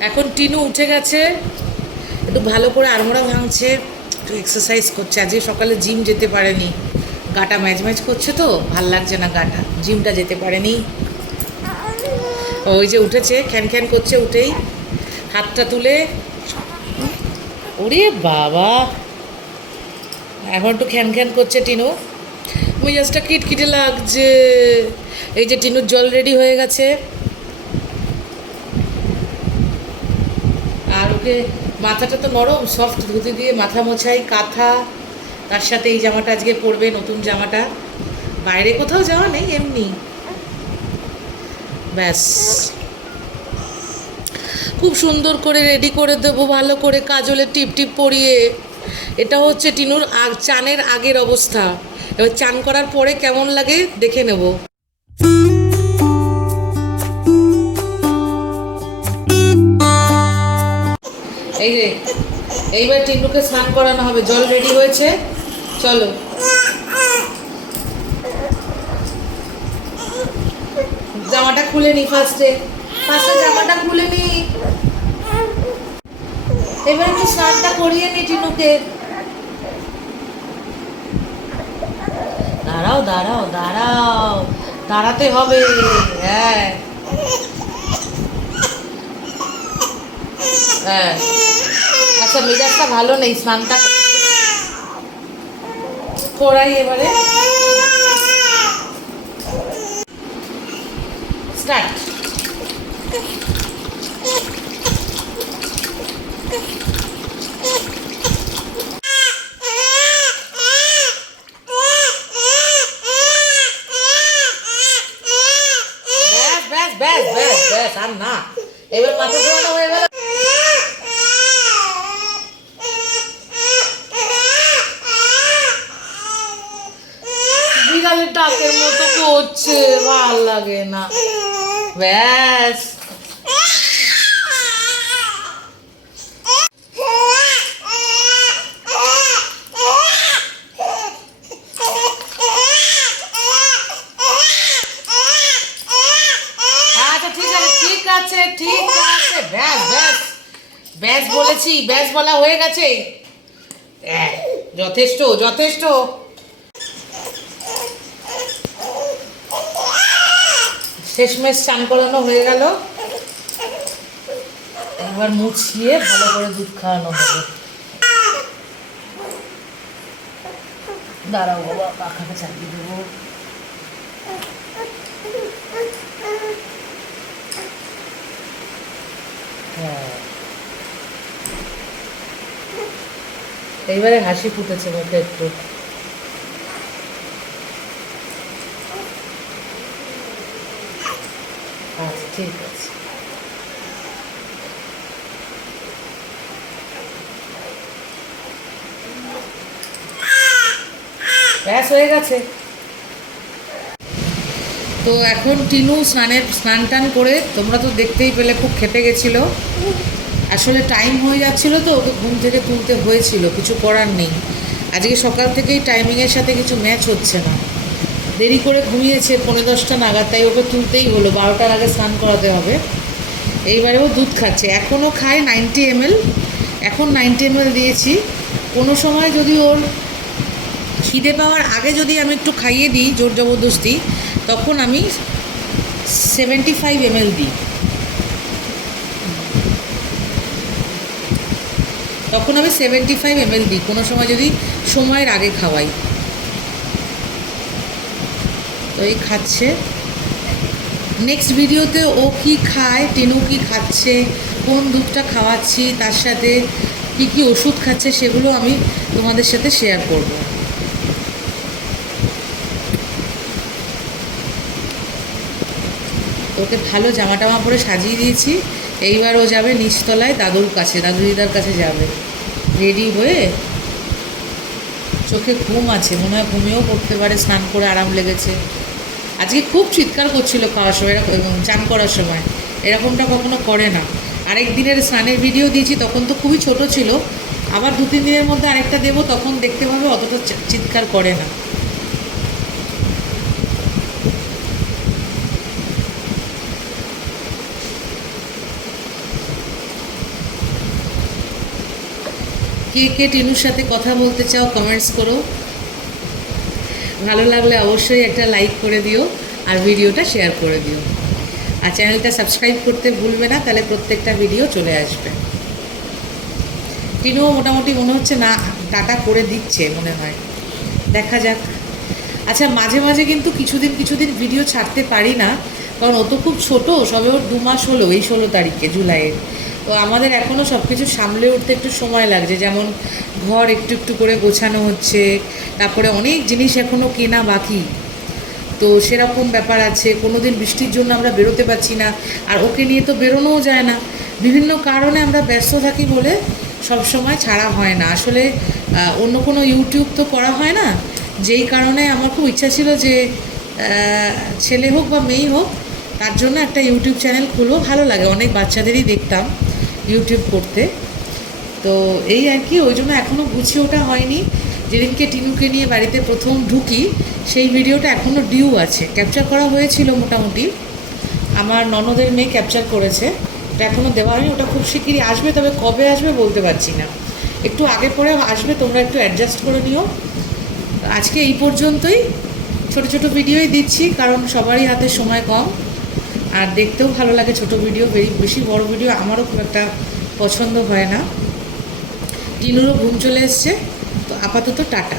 এখন টিনু উঠে গেছে। একটু ভালো করে আড়মোড়া ভাঙছে, একটু এক্সারসাইজ করছে। আজকে সকালে জিম যেতে পারেনি। গাটা ম্যাচ ম্যাচ করছে তো, ভালো লাগছে না গাটা। জিমটা যেতে পারেনি। ওই যে উঠেছে, খ্যান খ্যান করছে উঠেই। হাতটা তুলে। ওরে বাবা! এখন একটু খ্যান খ্যান করছে টিনু। মেজাজটা কিটকিটে লাগছে। এই যে টিনুর জল রেডি হয়ে গেছে। আর মাথাটা তো নরম সফট ধুতি দিয়ে মাথা মোছাই, কাঁথা, তার সাথে এই জামাটা আজকে পরবে, নতুন জামাটা। বাইরে কোথাও যাওয়া নেই, এমনি। ব্যাস। খুব সুন্দর করে রেডি করে দেবো, ভালো করে কাজলে টিপ টিপ পরিয়ে। এটা হচ্ছে টিনুর চানের আগের অবস্থা। এবার চান করার পরে কেমন লাগে দেখে নেব। এই রে এইবার টিনুকে স্নান করানো হবে। জল রেডি হয়েছে। চলো। জামাটা খুলে নি ফার্স্টে ফার্স্টে জামাটা খুলে নি। এবার একটু স্নানটা করিয়ে নি টিনুকে দাঁড়াও দাঁড়াও দাঁড়াও। দাঁড়াতে হবে। হ্যাঁ। হ্যাঁ। আচ্ছা মেজাজটা ভালো নেই, স্নানটা করাই এবারে। স্টার্ট। ব্যাস ব্যাস ব্যাস ব্যাস আর না। এবার মাথা ধোয়ানো হয়ে গেল। ডাকের মতো করছে, ভালো লাগে না। ব্যাস। আচ্ছা আছে, ঠিক আছে ব্যাস ব্যাস। ব্যাস বলেছি, ব্যাস বলা হয়ে গেছে। যথেষ্ট যথেষ্ট। শেষমেশ চান করানো হয়ে গেল। এবার মুছিয়ে ভালো করে দুধ খাওয়ানো হবে। দাঁড়াও বাবা দেবো। হ্যাঁ। এইবারে হাসি ফুটেছে মুখে একটু। আচ্ছা ঠিক আছে ব্যাস হয়ে গেছে। তো এখন টিনু স্নানের, স্নান টান করে তোমরা তো দেখতেই পেলে খুব খেপে গেছিল। আসলে টাইম হয়ে যাচ্ছিল তো, ওকে ঘুম থেকে তুলতে হয়েছিল, কিছু করার নেই। আজকে সকাল থেকেই টাইমিংয়ের সাথে কিছু ম্যাচ হচ্ছে না। দেরি করে ঘুমিয়েছে পনেরো দশটা নাগাদ, তাই ওকে তুলতেই হলো। বারোটার আগে স্নান করাতে হবে। এইবারে ও দুধ খাচ্ছে। এখনও খায় নাইনটি এমএল। এখন নাইনটি এমএল দিয়েছি। কোনো সময় যদি ওর খিদে পাওয়ার আগে যদি আমি একটু খাইয়ে দিই জোর জবরদস্তি, তখন আমি সেভেন্টি ফাইভ এমএল দিই। তখন আমি সেভেন্টি ফাইভ এমএল দিই। কোনো সময় যদি সময়ের আগে খাওয়াই। তো খাচ্ছে। নেক্সট ভিডিওতে ও কি খায়, টেনু কি খাচ্ছে, কোন দুধটা খাওয়াচ্ছি, তার সাথে কি কি ওষুধ খাচ্ছে সেগুলো আমি তোমাদের সাথে শেয়ার করব। ওকে ভালো জামা টামা পরে সাজিয়ে দিয়েছি। এইবার ও যাবে নিচতলায় দাদুর কাছে, দাদু দিদার কাছে যাবে। রেডি হয়ে চোখে ঘুম আছে, মনে হয় ঘুমিয়েও পড়তে পারে, স্নান করে আরাম লেগেছে। আজকে খুব চিৎকার করছিল খাওয়ার সময় এরকম চান করার সময়। এরকমটা কখনো করে না। আরেক দিনের স্নানের ভিডিও দিয়েছি, তখন তো খুবই ছোট ছিল। আবার দু তিন দিনের মধ্যে আরেকটা দেবো, তখন দেখতে পাবে অতটা চিৎকার করে না। কে কে টিনুর সাথে কথা বলতে চাও কমেন্টস করো। ভালো লাগলে অবশ্যই একটা লাইক করে দিও আর ভিডিওটা শেয়ার করে দিও। আর চ্যানেলটা সাবস্ক্রাইব করতে ভুলবে না, তাহলে প্রত্যেকটা ভিডিও চলে আসবে। টিনুও মোটামুটি মনে হচ্ছে না, টাটা করে দিচ্ছে মনে হয়। দেখা যাক। আচ্ছা মাঝে মাঝে কিন্তু কিছুদিন কিছুদিন ভিডিও ছাড়তে পারি না, কারণ ও তো খুব ছোটো, সবে ওর দু মাস হলো, এই ষোলো তারিখে, জুলাইয়ের। তো আমাদের এখনও সব কিছু সামলে উঠতে একটু সময় লাগছে, যেমন ঘর একটু একটু করে গোছানো হচ্ছে, তারপরে অনেক জিনিস এখনও কেনা বাকি। তো সেরকম ব্যাপার আছে কোনো দিন বৃষ্টির জন্য আমরা বেরোতে পারছি না, আর ওকে নিয়ে তো বেরোনোও যায় না। বিভিন্ন কারণে আমরা ব্যস্ত থাকি বলে সব সময় ছাড়া হয় না। আসলে অন্য কোনো ইউটিউব তো করা হয় না, যেই কারণে আমার খুব ইচ্ছা ছিল যে ছেলে হোক বা মেয়ে হোক, তার জন্য একটা ইউটিউব চ্যানেল খুলবো, ভালো লাগে। অনেক বাচ্চাদেরই দেখতাম। ইউটিউব করতে। তো এই আর কি, ওই জন্য এখনও গুছিয়ে ওটা হয়নি। যেদিনকে টিনুকে নিয়ে বাড়িতে প্রথম ঢুকি, সেই ভিডিওটা এখনও ডিউ আছে। ক্যাপচার করা হয়েছিল মোটামুটি। আমার ননদের মেয়ে ক্যাপচার করেছে। ওটা এখনও দেওয়া হয়নি, ওটা খুব শিগগিরই আসবে, তবে কবে আসবে বলতে পারছি না। একটু আগে পরে আসবে, তোমরা একটু অ্যাডজাস্ট করে নিও। আজকে এই পর্যন্তই। ছোট ছোট ভিডিওই দিচ্ছি, কারণ সবারই হাতে সময় কম। আর দেখতেও ভালো লাগে ছোট ভিডিও বেশি বেশি বড় ভিডিও আমারও খুব একটা পছন্দ হয় না। টিনুরও ঘুম চলে এসছে, তো আপাতত টাটা।